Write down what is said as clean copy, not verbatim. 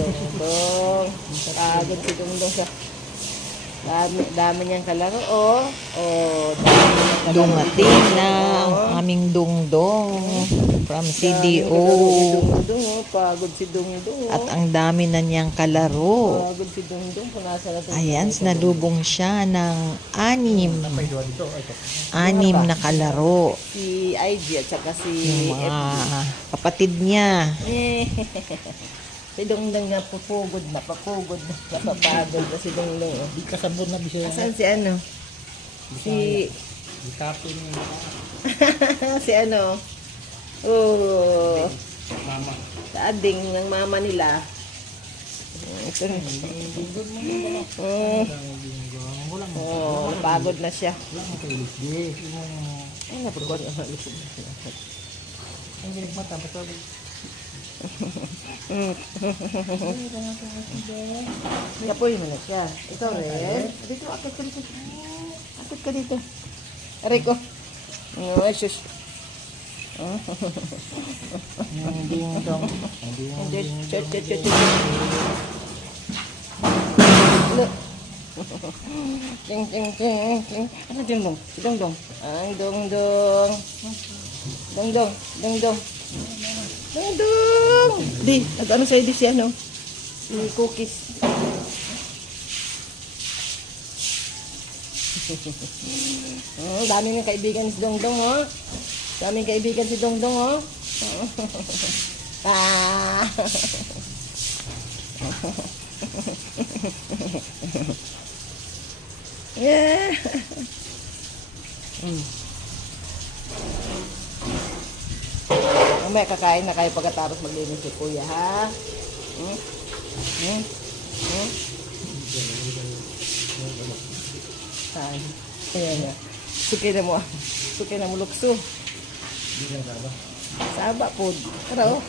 Dongdong. Pagod si Dongdong sa dami niyang kalaro. Oh, dami niyang kalaro. Dumating na ang aming Dongdong from CDO. Dongdong, oh. Pagod si Dongdong. Oh. At ang dami na niyang kalaro. Pagod si Dongdong. Kung nasa na Ayan, nalubong siya ng 6 na kalaro. Si IG at saka si Yung mga FB. kapatid niya. Si Dongdong na papugod na, napapagod na si Dongdong. Oh. Di kasabot na bisa. Asan si ano? Si Di kapin niya. si ano? Oh, Mama. sa ading ng mama nila. Ito na. Pagod na siya. Wala mo kayo lisdi. Ay, napagod na. Ang ginagmata. Basta Kapoy mo na siya. Ito rin. Dito, akit ka dito. Akit ka dito. Aray ko. Ay, sus. ding-dong. Chet. Look. Ting. Ano dingdong? Dingdong. Ang dongdong. Dongdong. Di, nag-ano sa'yo di si ano? Si Cookies. Dami ng kaibigan si Dongdong, oh. Daming kaibigan si Dongdong, oh. Yeah. Mamaya kakain na kayo pagkatapos maglinis si Kuya, ha? Ayan na. Suki na mo lukso. Di lang saba. Saba po. Pero,